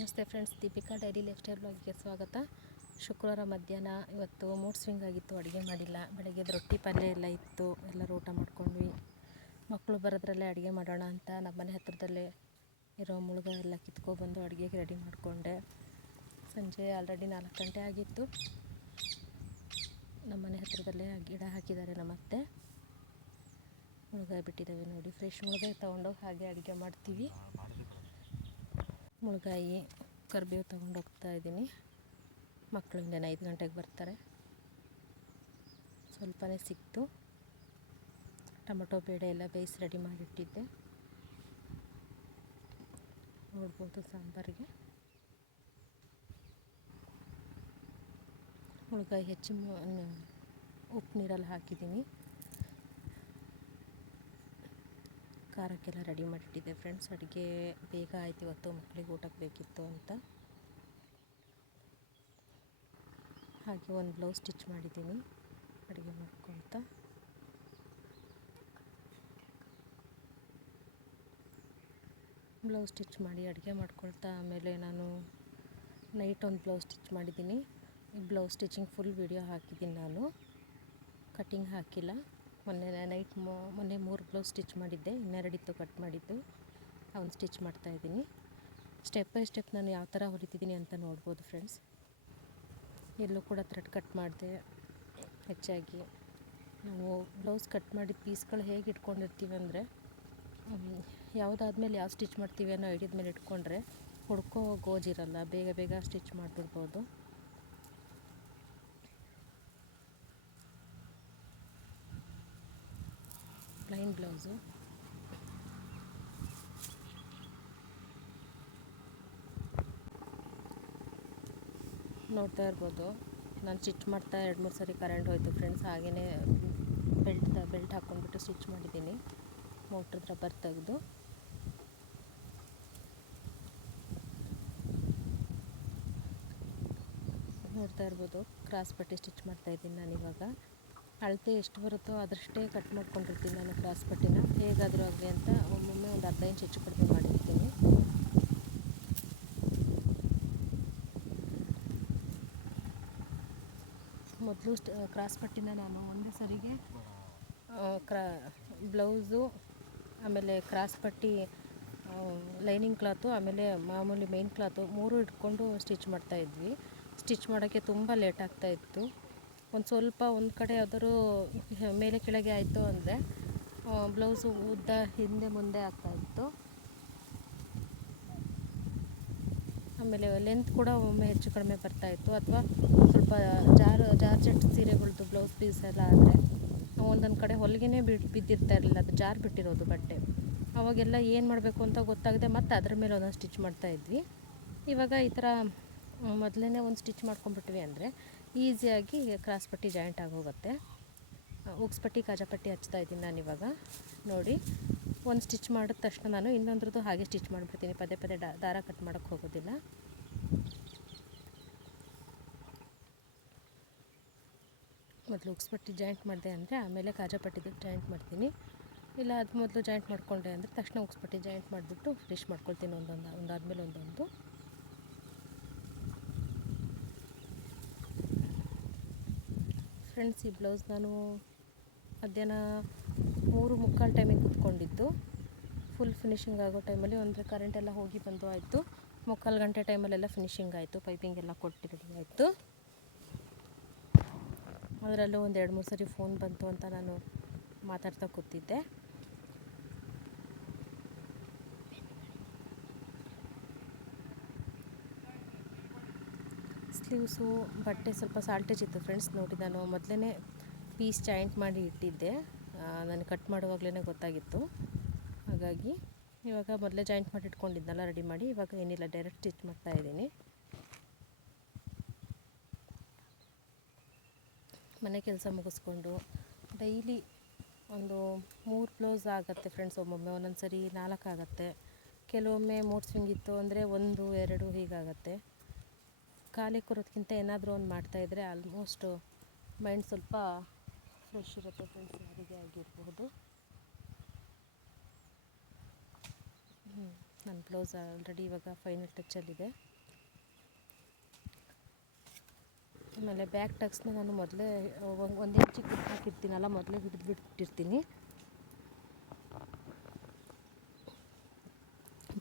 ನಮಸ್ತೆ friends, Deepika daily lifestyle ಬ್ಲಾಗ್ಗೆ ಸ್ವಾಗತ. ಶುಕ್ರವಾರ ಮಧ್ಯಾಹ್ನ ಇವತ್ತು ಮೂಡ್ ಸ್ವಿಂಗ್ ಆಗಿತ್ತು, ಅಡುಗೆ ಮಾಡಿಲ್ಲ. ಬೆಳಗ್ಗೆ ರೊಟ್ಟಿ, ಪಲ್ಯ ಎಲ್ಲ ಇತ್ತು. ಎಲ್ಲರೂ ಊಟ ಮಾಡ್ಕೊಂಡ್ವಿ. ಮಕ್ಕಳು ಬರೋದ್ರಲ್ಲೇ ಅಡುಗೆ ಮಾಡೋಣ ಅಂತ ನಮ್ಮ ಮನೆ ಹತ್ರದಲ್ಲೇ ಇರೋ ಮುಳುಗ ಎಲ್ಲ ಕಿತ್ಕೊಬಂದು ಅಡುಗೆಗೆ ರೆಡಿ ಮಾಡಿಕೊಂಡೆ. ಸಂಜೆ ಆಲ್ರೆಡಿ ನಾಲ್ಕು ಗಂಟೆ ಆಗಿತ್ತು. ನಮ್ಮ ಮನೆ ಹತ್ರದಲ್ಲೇ ಗಿಡ ಹಾಕಿದ್ದಾರೆ ನಮ್ಮ ಅತ್ತೆ. ಮುಳುಗಾಯಿ ಬಿಟ್ಟಿದ್ದಾವೆ ನೋಡಿ. ಫ್ರೆಶ್ ಮುಳುಗಾಯಿ ತೊಗೊಂಡೋಗಿ ಹಾಗೆ ಅಡುಗೆ ಮಾಡ್ತೀವಿ. ಮುಳುಗಾಯಿ ಕರಿಬೇವು ತೊಗೊಂಡು ಹೋಗ್ತಾ ಇದ್ದೀನಿ. ಮಕ್ಕಳು ಐದು ಗಂಟೆಗೆ ಬರ್ತಾರೆ. ಸ್ವಲ್ಪನೇ ಸಿಕ್ತು. ಟೊಮೊಟೊ ಬೇಳೆ ಎಲ್ಲ ಬೇಯಿಸಿ ರೆಡಿ ಮಾಡಿಟ್ಟಿದ್ದೆ. ನೋಡ್ಬೋದು ಸಾಂಬಾರಿಗೆ. ಮುಳುಗಾಯಿ ಹೆಚ್ಚು ಉಪ್ಪು ನೀರಲ್ಲಿ ಹಾಕಿದ್ದೀನಿ. ಖಾರಕ್ಕೆಲ್ಲ ರೆಡಿ ಮಾಡಿಟ್ಟಿದ್ದೆ ಫ್ರೆಂಡ್ಸ್. ಅಡುಗೆ ಬೇಗ ಆಯ್ತು ಇವತ್ತು ಮಕ್ಕಳಿಗೆ ಊಟಕ್ಕೆ ಬೇಕಿತ್ತು ಅಂತ. ಹಾಗೆ ಒಂದು ಬ್ಲೌಸ್ ಸ್ಟಿಚ್ ಮಾಡಿದ್ದೀನಿ, ಅಡುಗೆ ಮಾಡ್ಕೊತ ಬ್ಲೌಸ್ ಸ್ಟಿಚ್ ಮಾಡಿ ಅಡುಗೆ ಮಾಡ್ಕೊಳ್ತಾ. ಆಮೇಲೆ ನಾನು ನೈಟ್ ಒಂದು ಬ್ಲೌಸ್ ಸ್ಟಿಚ್ ಮಾಡಿದ್ದೀನಿ. ಈ ಬ್ಲೌಸ್ ಸ್ಟಿಚಿಂಗ್ ಫುಲ್ ವಿಡಿಯೋ ಹಾಕಿದ್ದೀನಿ ನಾನು. ಕಟ್ಟಿಂಗ್ ಹಾಕಿಲ್ಲ. ಮೊನ್ನೆ ನೈಟ್ ಮೊನ್ನೆ ಮೂರು ಬ್ಲೌಸ್ ಸ್ಟಿಚ್ ಮಾಡಿದ್ದೆ ಇನ್ನೆರಡಿತ್ತು ಕಟ್ ಮಾಡಿದ್ದು. ಅವನು ಸ್ಟಿಚ್ ಮಾಡ್ತಾಯಿದ್ದೀನಿ ಸ್ಟೆಪ್ ಬೈ ಸ್ಟೆಪ್ ನಾನು ಯಾವ ಥರ ಹೊಲಿತಿದ್ದೀನಿ ಅಂತ ನೋಡ್ಬೋದು ಫ್ರೆಂಡ್ಸ್ ಎಲ್ಲೂ ಕೂಡ ಥ್ರೆಡ್ ಕಟ್ ಮಾಡಿದೆ, ಹೆಚ್ಚಾಗಿ. ನಾವು ಬ್ಲೌಸ್ ಕಟ್ ಮಾಡಿದ ಪೀಸ್ಗಳು ಹೇಗೆ ಇಟ್ಕೊಂಡಿರ್ತೀವಿ ಅಂದರೆ ಯಾವುದಾದ್ಮೇಲೆ ಯಾವ ಸ್ಟಿಚ್ ಮಾಡ್ತೀವಿ ಅನ್ನೋ ಐಡಿಯಾದ ಮೇಲೆ ಇಟ್ಕೊಂಡ್ರೆ, ಹುಡ್ಕೋ ಗೋಜಿರಲ್ಲ ಬೇಗ ಬೇಗ ಸ್ಟಿಚ್ ಮಾಡಿಬಿಡ್ಬೋದು. ಬ್ಲೌಸು. ನೋಡ್ತಾ ಇರ್ಬೋದು. ನಾನು ಸ್ಟಿಚ್ ಮಾಡ್ತಾ ಎರಡು ಮೂರು ಸರಿ ಕರೆಂಟ್ ಹೋಯಿತು ಫ್ರೆಂಡ್ಸ್ ಹಾಗೆಯೇ ಬೆಲ್ಟ್ ಬೆಲ್ಟ್ ಹಾಕ್ಕೊಂಡ್ಬಿಟ್ಟು ಸ್ಟಿಚ್ ಮಾಡಿದ್ದೀನಿ. ಮೋಟ್ರ್ ರಬ್ಬರ್ ತೆಗೆದು. ನೋಡ್ತಾ ಇರ್ಬೋದು, ಕ್ರಾಸ್ ಪಟ್ಟಿ ಸ್ಟಿಚ್ ಮಾಡ್ತಾ ಇದ್ದೀನಿ ನಾನು ಇವಾಗ ಅಳತೆ ಎಷ್ಟು ಬರುತ್ತೋ ಅದರಷ್ಟೇ ಕಟ್ ಮಾಡ್ಕೊಂಡಿರ್ತೀನಿ ನಾನು ಕ್ರಾಸ್ ಪಟ್ಟಿನ. ಹೇಗಾದರೂ ಆಗಲಿ ಅಂತ ಒಮ್ಮೊಮ್ಮೆ ಒಂದು ಅರ್ಧ ಇಂಚ್ ಹೆಚ್ಚು ಕಡಿಮೆ ಮಾಡಿರ್ತೀನಿ. ಮೊದಲು ಕ್ರಾಸ್ ಪಟ್ಟಿನ ನಾನು ಒಂದೇ ಸರಿಗೆ ಕ್ರಾ, ಬ್ಲೌಸು, ಆಮೇಲೆ ಕ್ರಾಸ್ ಪಟ್ಟಿ ಲೈನಿಂಗ್ ಕ್ಲಾತು, ಆಮೇಲೆ ಮಾಮೂಲಿ ಮೇನ್ ಕ್ಲಾತು ಮೂರು ಇಟ್ಕೊಂಡು ಸ್ಟಿಚ್ ಮಾಡ್ತಾಯಿದ್ವಿ ಸ್ಟಿಚ್ ಮಾಡೋಕ್ಕೆ ತುಂಬ ಲೇಟ್ ಆಗ್ತಾಯಿತ್ತು ಒಂದು ಸ್ವಲ್ಪ ಒಂದು ಕಡೆ ಯಾವ್ದಾದ್ರು ಮೇಲೆ ಕೆಳಗೆ ಆಯಿತು ಅಂದರೆ ಬ್ಲೌಸು ಉದ್ದ ಹಿಂದೆ ಮುಂದೆ ಆಗ್ತಾಯಿತ್ತು ಆಮೇಲೆ ಲೆಂತ್ ಕೂಡ ಒಮ್ಮೆ ಹೆಚ್ಚು ಕಡಿಮೆ ಬರ್ತಾಯಿತ್ತು ಅಥವಾ ಸ್ವಲ್ಪ ಜಾರ್, ಜಾರ್ಜೆಟ್ ಸೀರೆಗಳದ್ದು ಬ್ಲೌಸ್ ಪೀಸ್ ಎಲ್ಲ ಆದರೆ ಒಂದೊಂದು ಕಡೆ ಹೊಲಿಗೆನೇ ಬಿದ್ದಿರ್ತಾ ಇರಲಿಲ್ಲ. ಅದು ಜಾರ್ ಬಿಟ್ಟಿರೋದು ಬಟ್ಟೆ. ಅವಾಗೆಲ್ಲ ಏನು ಮಾಡಬೇಕು ಅಂತ ಗೊತ್ತಾಗದೆ ಮತ್ತೆ ಅದ್ರ ಮೇಲೆ ಒಂದೊಂದು ಸ್ಟಿಚ್ ಮಾಡ್ತಾಯಿದ್ವಿ ಇವಾಗ ಈ ಥರ ಮೊದಲೇ ಒಂದು ಸ್ಟಿಚ್ ಮಾಡ್ಕೊಂಡ್ಬಿಟ್ವಿ ಅಂದರೆ ಈಸಿಯಾಗಿ ಕ್ರಾಸ್ ಪಟ್ಟಿ ಜಾಯಿಂಟ್ ಆಗೋಗುತ್ತೆ. ಉಕ್ಸ್ ಪಟ್ಟಿ, ಕಾಜಾ ಪಟ್ಟಿ ಹಚ್ತಾ ಇದ್ದೀನಿ ಇವಾಗ. ನೋಡಿ, ಒಂದು ಸ್ಟಿಚ್ ಮಾಡಿದ ತಕ್ಷಣ ನಾನು ಇನ್ನೊಂದ್ರದ್ದು ಹಾಗೆ ಸ್ಟಿಚ್ ಮಾಡಿಬಿಡ್ತೀನಿ. ಪದೇ ಪದೇ ದಾರ ಕಟ್ ಮಾಡೋಕ್ಕೆ ಹೋಗೋದಿಲ್ಲ. ಮೊದಲು ಉಕ್ಸ್ ಪಟ್ಟಿ ಜಾಯಿಂಟ್ ಮಾಡಿದೆ ಅಂದರೆ ಆಮೇಲೆ ಕಾಜಾ ಪಟ್ಟಿದ್ದು ಜಾಯಿಂಟ್ ಮಾಡ್ತೀನಿ. ಇಲ್ಲ, ಅದು ಮೊದಲು ಜಾಯಿಂಟ್ ಮಾಡಿಕೊಂಡೆ ಅಂದರೆ ತಕ್ಷಣ ಉಕ್ಸ್ ಪಟ್ಟಿ ಜಾಯಿಂಟ್ ಮಾಡಿಬಿಟ್ಟು ಫಿನಿಶ್ ಮಾಡ್ಕೊಳ್ತೀನಿ ಒಂದೊಂದು, ಒಂದಾದ್ಮೇಲೆ ಒಂದೊಂದು. ಫ್ರೆಂಡ್ಸ್, ಈ ಬ್ಲೌಸ್ ನಾನು ಮಧ್ಯಾಹ್ನ ಮೂರು ಮುಕ್ಕಾಲು ಟೈಮಿಗೆ ಕುತ್ಕೊಂಡಿದ್ದು ಫುಲ್ ಫಿನಿಷಿಂಗ್ ಆಗೋ ಟೈಮಲ್ಲಿ ಅಂದರೆ ಕರೆಂಟ್ ಎಲ್ಲ ಹೋಗಿ ಬಂದು ಆಯಿತು. ಮುಕ್ಕಾಲು ಗಂಟೆ ಟೈಮಲ್ಲೆಲ್ಲ ಫಿನಿಷಿಂಗ್ ಆಯಿತು. ಪೈಪಿಂಗ್ ಎಲ್ಲ ಕೊಟ್ಟು ರೆಡಿ ಆಯಿತು. ಅದರಲ್ಲೂ ಒಂದು ಎರಡು ಮೂರು ಸರಿ ಫೋನ್ ಬಂತು ಅಂತ ನಾನು ಮಾತಾಡ್ತಾ ಕೂತಿದ್ದೆ. ಸ್ಲೀವ್ಸು ಬಟ್ಟೆ ಸ್ವಲ್ಪ ಸಾಲ್ಟೇಜ್ ಇತ್ತು ಫ್ರೆಂಡ್ಸ್ ನೋಡಿ ನಾನು ಮೊದಲೇ ಪೀಸ್ ಜಾಯಿಂಟ್ ಮಾಡಿ ಇಟ್ಟಿದ್ದೆ. ನಾನು ಕಟ್ ಮಾಡುವಾಗಲೇ ಗೊತ್ತಾಗಿತ್ತು. ಹಾಗಾಗಿ ಇವಾಗ ಮೊದಲೇ ಜಾಯಿಂಟ್ ಮಾಡಿ ಇಟ್ಕೊಂಡಿದ್ನಲ್ಲ, ರೆಡಿ ಮಾಡಿ. ಇವಾಗ ಏನಿಲ್ಲ, ಡೈರೆಕ್ಟ್ ಸ್ಟಿಚ್ ಮಾಡ್ತಾ ಇದ್ದೀನಿ. ಮನೆ ಕೆಲಸ ಮುಗಿಸ್ಕೊಂಡು ಡೈಲಿ ಒಂದು ಮೂರು ಬ್ಲೌಸ್ ಆಗುತ್ತೆ ಫ್ರೆಂಡ್ಸ್ ಒಮ್ಮೊಮ್ಮೆ ಒಂದೊಂದು ಸರಿ ನಾಲ್ಕು ಆಗುತ್ತೆ. ಕೆಲವೊಮ್ಮೆ ಮೂರು ಸ್ವಿಂಗ್ ಇತ್ತು ಅಂದರೆ ಒಂದು, ಎರಡು ಹೀಗಾಗತ್ತೆ. ಖಾಲಿ ಕೂರೋದಕ್ಕಿಂತ ಏನಾದರೂ ಒಂದು ಮಾಡ್ತಾಯಿದ್ರೆ ಆಲ್ಮೋಸ್ಟ್ ಮೈಂಡ್ ಸ್ವಲ್ಪ ಫ್ರೆಶ್ ಇರುತ್ತೆ ಫ್ರೆಂಡ್ಸ್ ಅಡುಗೆ ಆಗಿರಬಹುದು ನನ್ನ ಬ್ಲೌಸ್ ಆಲ್ರೆಡಿ ಇವಾಗ ಫೈನಲ್ ಟಚ್ಚಲ್ಲಿದೆ ಆಮೇಲೆ ಬ್ಯಾಕ್ ಟಕ್ಸ್ನ ನಾನು ಮೊದಲೇ, ಒಂದು ಇಂಚಿಗೆ ಬಿಟ್ಟು ಹಾಕಿರ್ತೀನಲ್ಲ, ಮೊದಲೇ ಹಿಡಿದು ಬಿಟ್ಟಿರ್ತೀನಿ.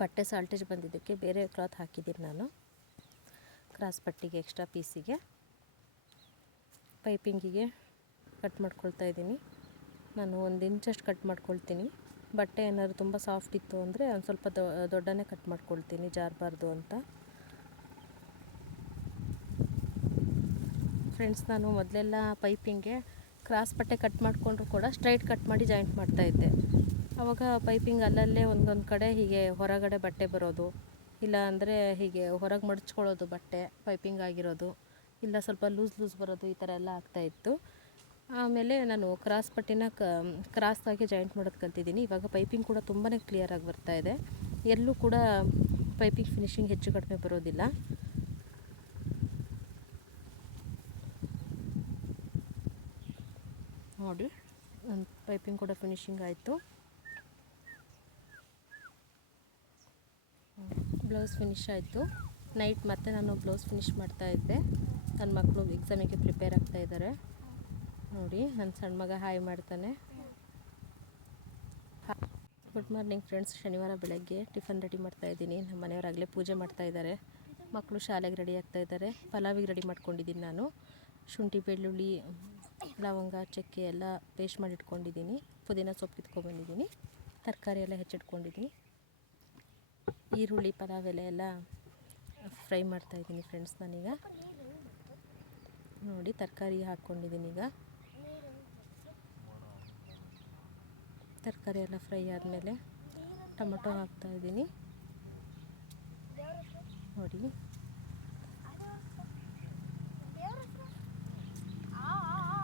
ಬಟ್ಟೆ ಸಾಲ್ಟೇಜ್ ಬಂದಿದ್ದಕ್ಕೆ ಬೇರೆ ಕ್ಲಾತ್ ಹಾಕಿದ್ದೀನಿ ನಾನು. ಕ್ರಾಸ್ ಪಟ್ಟಿಗೆ ಎಕ್ಸ್ಟ್ರಾ ಪೀಸಿಗೆ ಪೈಪಿಂಗಿಗೆ ಕಟ್ ಮಾಡ್ಕೊಳ್ತಾ ಇದ್ದೀನಿ. ನಾನು ಒಂದು ಇಂಚಷ್ಟು ಕಟ್ ಮಾಡ್ಕೊಳ್ತೀನಿ. ಬಟ್ಟೆ ಏನಾದ್ರು ತುಂಬ ಸಾಫ್ಟ್ ಇತ್ತು ಅಂದರೆ ಒಂದು ಸ್ವಲ್ಪ ದೊಡ್ಡನೇ ಕಟ್ ಮಾಡ್ಕೊಳ್ತೀನಿ, ಜಾರಬಾರ್ದು ಅಂತ. ಫ್ರೆಂಡ್ಸ್ ನಾನು ಮೊದಲೆಲ್ಲ ಪೈಪಿಂಗ್ಗೆ ಕ್ರಾಸ್ ಬಟ್ಟೆ ಕಟ್ ಮಾಡಿಕೊಂಡ್ರು ಕೂಡ ಸ್ಟ್ರೈಟ್ ಕಟ್ ಮಾಡಿ ಜಾಯಿಂಟ್ ಮಾಡ್ತಾಯಿದ್ದೆ ಆವಾಗ ಪೈಪಿಂಗ್ ಅಲ್ಲಲ್ಲೇ ಒಂದೊಂದು ಕಡೆ ಹೀಗೆ ಹೊರಗಡೆ ಬಟ್ಟೆ ಬರೋದು ಇಲ್ಲ ಅಂದರೆ ಹೀಗೆ ಹೊರಗೆ ಮಡಚ್ಕೊಳ್ಳೋದು ಬಟ್ಟೆ, ಪೈಪಿಂಗ್ ಆಗಿರೋದು, ಇಲ್ಲ ಸ್ವಲ್ಪ ಲೂಸ್ ಲೂಸ್ ಬರೋದು ಈ ಥರ ಎಲ್ಲ ಆಗ್ತಾಯಿತ್ತು ಆಮೇಲೆ ನಾನು ಕ್ರಾಸ್ ಪಟ್ಟಿನ ಕ ಕ್ರಾಸಾಗಿ ಜಾಯಿಂಟ್ ಮಾಡೋದು ಕಲ್ತಿದ್ದೀನಿ. ಇವಾಗ ಪೈಪಿಂಗ್ ಕೂಡ ತುಂಬಾ ಕ್ಲಿಯರಾಗಿ ಬರ್ತಾ ಇದೆ. ಎಲ್ಲೂ ಕೂಡ ಪೈಪಿಂಗ್ ಫಿನಿಶಿಂಗ್ ಹೆಚ್ಚು ಕಡಿಮೆ ಬರೋದಿಲ್ಲ. ನೋಡಿ ಪೈಪಿಂಗ್ ಕೂಡ ಫಿನಿಶಿಂಗ್ ಆಯಿತು. ಬ್ಲೌಸ್ ಫಿನಿಶ್ ಆಯಿತು. ನೈಟ್ ಮತ್ತೆ ನಾನು ಬ್ಲೌಸ್ ಫಿನಿಶ್ ಮಾಡ್ತಾ ಇದ್ದೆ. ನನ್ನ ಮಕ್ಕಳು ಎಕ್ಸಾಮಿಗೆ ಪ್ರಿಪೇರ್ ಆಗ್ತಾ ಇದ್ದಾರೆ ನೋಡಿ ನನ್ನ ಸಣ್ಣ ಮಗ ಹಾಯ್ ಮಾಡ್ತಾನೆ. ಗುಡ್ ಮಾರ್ನಿಂಗ್ ಫ್ರೆಂಡ್ಸ್ ಶನಿವಾರ ಬೆಳಗ್ಗೆ ಟಿಫನ್ ರೆಡಿ ಮಾಡ್ತಾ ಇದ್ದೀನಿ. ನಮ್ಮ ಮನೆಯವರಾಗಲೇ ಪೂಜೆ ಮಾಡ್ತಾ ಇದ್ದಾರೆ ಮಕ್ಕಳು ಶಾಲೆಗೆ ರೆಡಿ ಆಗ್ತಾ ಇದ್ದಾರೆ ಪಲಾವಿಗೆ ರೆಡಿ ಮಾಡ್ಕೊಂಡಿದ್ದೀನಿ ನಾನು. ಶುಂಠಿ, ಬೆಳ್ಳುಳ್ಳಿ, ಲವಂಗ, ಚಕ್ಕೆ ಎಲ್ಲ ಪೇಸ್ಟ್ ಮಾಡಿ ಇಟ್ಕೊಂಡಿದ್ದೀನಿ. ಪುದೀನ ಸೊಪ್ಪು ಕಿತ್ಕೊಂಡ್ಬಂದಿದ್ದೀನಿ ತರಕಾರಿ ಎಲ್ಲ ಹೆಚ್ಚಿಟ್ಕೊಂಡಿದ್ದೀನಿ ಈರುಳ್ಳಿ ಪಲಾವ್ ಎಲೆ ಎಲ್ಲ ಫ್ರೈ ಮಾಡ್ತಾಯಿದ್ದೀನಿ ಫ್ರೆಂಡ್ಸ್ ನಾನೀಗ. ನೋಡಿ ತರಕಾರಿ ಹಾಕ್ಕೊಂಡಿದ್ದೀನಿ ಈಗ. ತರಕಾರಿ ಎಲ್ಲ ಫ್ರೈ ಆದಮೇಲೆ ಟೊಮೊಟೊ ಹಾಕ್ತಾಯಿದ್ದೀನಿ ನೋಡಿ.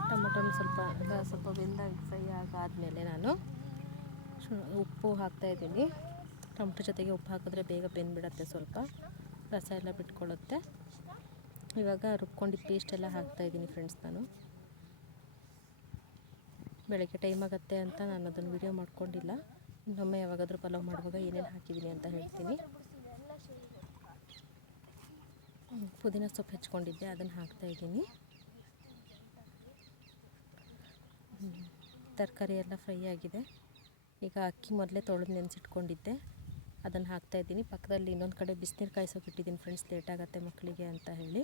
ಟೊಮೊಟೊನ ಸ್ವಲ್ಪ ಸ್ವಲ್ಪ ಬೆಂದಾಗಿ ಫ್ರೈ ಆಗಾದಮೇಲೆ ನಾನು ಉಪ್ಪು ಹಾಕ್ತಾಯಿದ್ದೀನಿ ಟೊಮೊಟೊ ಜೊತೆಗೆ ಉಪ್ಪು ಹಾಕಿದ್ರೆ ಬೇಗ ಬೆಂದ್ಬಿಡತ್ತೆ ಸ್ವಲ್ಪ. ರಸ ಎಲ್ಲ ಬಿಟ್ಕೊಳ್ಳುತ್ತೆ. ಇವಾಗ ರುಬ್ಕೊಂಡು ಪೇಸ್ಟ್ ಎಲ್ಲ ಹಾಕ್ತಾಯಿದ್ದೀನಿ ಫ್ರೆಂಡ್ಸ್ ನಾನು. ಬೆಳಗ್ಗೆ ಟೈಮ್ ಆಗುತ್ತೆ ಅಂತ ನಾನು ಅದನ್ನು ವಿಡಿಯೋ ಮಾಡ್ಕೊಂಡಿಲ್ಲ. ಇನ್ನೊಮ್ಮೆ ಯಾವಾಗಾದರೂ ಪಲಾವ್ ಮಾಡುವಾಗ ಏನೇನು ಹಾಕಿದ್ದೀನಿ ಅಂತ ಹೇಳ್ತೀನಿ. ಪುದೀನ ಸೊಪ್ಪು ಹೆಚ್ಕೊಂಡಿದ್ದೆ, ಅದನ್ನು ಹಾಕ್ತಾಯಿದ್ದೀನಿ ತರಕಾರಿ ಎಲ್ಲ ಫ್ರೈ ಆಗಿದೆ. ಈಗ ಅಕ್ಕಿ ಮೊದಲೇ ತೊಳೆದು ನೆನೆಸಿಟ್ಕೊಂಡಿದ್ದೆ. ಅದನ್ನು ಹಾಕ್ತಾಯಿದ್ದೀನಿ ಪಕ್ಕದಲ್ಲಿ ಇನ್ನೊಂದು ಕಡೆ ಬಿಸಿನೀರು ಕಾಯಿಸೋಕೆ ಇಟ್ಟಿದ್ದೀನಿ ಫ್ರೆಂಡ್ಸ್ ಲೇಟ್ ಆಗುತ್ತೆ ಮಕ್ಕಳಿಗೆ ಅಂತ ಹೇಳಿ.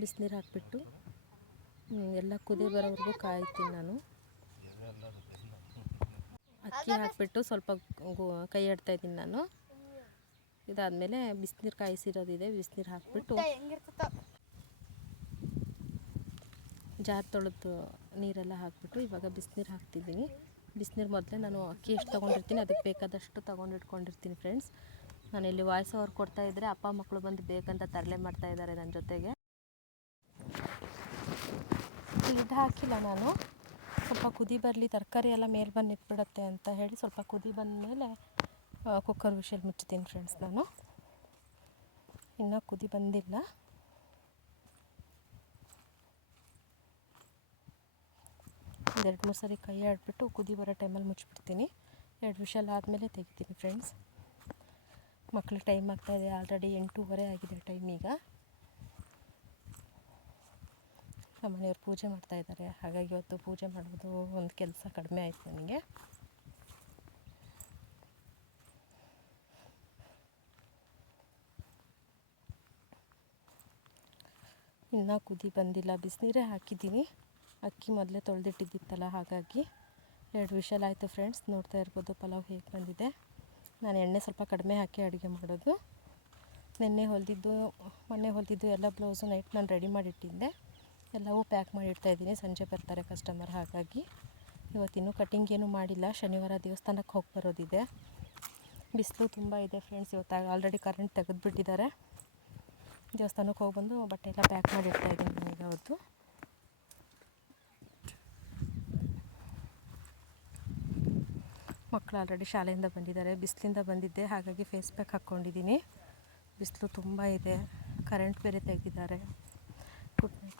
ಬಿಸಿನೀರು ಹಾಕ್ಬಿಟ್ಟು ಎಲ್ಲ ಕುದಿ ಬರೋವರೆಗೂ ಕಾಯ್ತೀನಿ ನಾನು. ಅಕ್ಕಿ ಹಾಕಿಬಿಟ್ಟು ಸ್ವಲ್ಪ ಕೈ ಆಡ್ತಾ ಇದ್ದೀನಿ ನಾನು. ಇದಾದಮೇಲೆ ಬಿಸಿನೀರು ಕಾಯಿಸಿರೋದಿದೆ ಬಿಸಿನೀರು ಹಾಕಿಬಿಟ್ಟು ಜಾರ್ ತೊಳೆದು ನೀರೆಲ್ಲ ಹಾಕಿಬಿಟ್ಟು ಇವಾಗ ಬಿಸಿನೀರು ಹಾಕ್ತಿದ್ದೀನಿ. ಬಿಸಿನೀರು ಮೊದಲೇ ನಾನು ಅಕ್ಕಿ ಎಷ್ಟು ತೊಗೊಂಡಿರ್ತೀನಿ, ಅದಕ್ಕೆ ಬೇಕಾದಷ್ಟು ತೊಗೊಂಡಿಟ್ಕೊಂಡಿರ್ತೀನಿ ಫ್ರೆಂಡ್ಸ್ ನಾನು ಇಲ್ಲಿ ವಾಯ್ಸ್ ಓವರ್ ಕೊಡ್ತಾ ಇದ್ದರೆ ಅಪ್ಪ ಮಕ್ಕಳು ಬಂದು ಬೇಕಂತ ತರಲೆ ಮಾಡ್ತಾ ಇದ್ದಾರೆ ನನ್ನ ಜೊತೆಗೆ. ಇದು ಹಾಕಿಲ್ಲ ನಾನು. ಸ್ವಲ್ಪ ಕುದಿ ಬರಲಿ, ತರಕಾರಿ ಎಲ್ಲ ಮೇಲೆ ಬಂದು ನಿಂತ್ಬಿಡತ್ತೆ ಅಂತ ಹೇಳಿ ಸ್ವಲ್ಪ ಕುದಿ ಬಂದ ಮೇಲೆ ಕುಕ್ಕರ್ ವಿಷಲ್ ಮುಚ್ಚುತ್ತೀನಿ ಫ್ರೆಂಡ್ಸ್ ನಾನು. ಇನ್ನೂ ಕುದಿ ಬಂದಿಲ್ಲ. ಒಂದೆರಡು, ಮೂರು ಸಾರಿ ಕೈ ಆಡಿಬಿಟ್ಟು ಕುದಿ ಬರೋ ಟೈಮಲ್ಲಿ ಮುಚ್ಚಿಬಿಡ್ತೀನಿ ಎರಡು ವಿಷಲ್ ಆದಮೇಲೆ ತೆಗಿತೀನಿ ಫ್ರೆಂಡ್ಸ್ ಮಕ್ಕಳು ಟೈಮ್ ಆಗ್ತಾಯಿದೆ ಆಲ್ರೆಡಿ ಎಂಟೂವರೆ ಆಗಿದೆ ಟೈಮ್ ಈಗ. ನಮ್ಮ ಮನೆಯವ್ರು ಪೂಜೆ ಮಾಡ್ತಾಯಿದ್ದಾರೆ ಹಾಗಾಗಿ ಇವತ್ತು ಪೂಜೆ ಮಾಡೋದು ಒಂದು ಕೆಲಸ ಕಡಿಮೆ ಆಯಿತು ನನಗೆ. ಇನ್ನೂ ಕುದಿ ಬಂದಿಲ್ಲ, ಬಿಸಿನೀರೇ ಹಾಕಿದ್ದೀನಿ. ಅಕ್ಕಿ ಮೊದಲೇ ತೊಳೆದಿಟ್ಟಿದ್ದಿತ್ತಲ್ಲ, ಹಾಗಾಗಿ ಎರಡು ವಿಷಲ್ ಆಯಿತು ಫ್ರೆಂಡ್ಸ್ ನೋಡ್ತಾ ಇರ್ಬೋದು ಪಲಾವ್ ಹೇಗೆ ಬಂದಿದೆ. ನಾನು ಎಣ್ಣೆ ಸ್ವಲ್ಪ ಕಡಿಮೆ ಹಾಕಿ ಅಡುಗೆ ಮಾಡೋದು. ನಿನ್ನೆ ಹೊಲಿದಿದ್ದು, ಮೊನ್ನೆ ಹೊಲಿದಿದ್ದು ಎಲ್ಲ ಬ್ಲೌಸು ನೈಟ್ ನಾನು ರೆಡಿ ಮಾಡಿಟ್ಟಿದ್ದೆ. ಎಲ್ಲವೂ ಪ್ಯಾಕ್ ಮಾಡಿ ಇಡ್ತಾಯಿದ್ದೀನಿ ಸಂಜೆ ಬರ್ತಾರೆ ಕಸ್ಟಮರ್ ಹಾಗಾಗಿ ಇವತ್ತಿನ್ನೂ ಕಟಿಂಗ್ ಏನೂ ಮಾಡಿಲ್ಲ. ಶನಿವಾರ ದೇವಸ್ಥಾನಕ್ಕೆ ಹೋಗಿ ಬರೋದಿದೆ. ಬಿಸಿಲು ತುಂಬ ಇದೆ ಫ್ರೆಂಡ್ಸ್ ಇವತ್ತು ಆಲ್ರೆಡಿ ಕರೆಂಟ್ ತೆಗೆದುಬಿಟ್ಟಿದ್ದಾರೆ. ದೇವಸ್ಥಾನಕ್ಕೆ ಹೋಗಿ ಬಂದು ಬಟ್ಟೆ ಎಲ್ಲ ಪ್ಯಾಕ್ ಮಾಡಿ ಇದ್ದೀನಿ ನನಗೆ ಅವತ್ತು. ಮಕ್ಕಳು ಆಲ್ರೆಡಿ ಶಾಲೆಯಿಂದ ಬಂದಿದ್ದಾರೆ. ಬಿಸಿಲಿಂದ ಬಂದಿದ್ದೆ, ಹಾಗಾಗಿ ಫೇಸ್ ಪ್ಯಾಕ್ ಹಾಕ್ಕೊಂಡಿದ್ದೀನಿ. ಬಿಸಿಲು ತುಂಬ ಇದೆ ಕರೆಂಟ್ ಬೇರೆ ತೆಗೆದಿದ್ದಾರೆ. Good night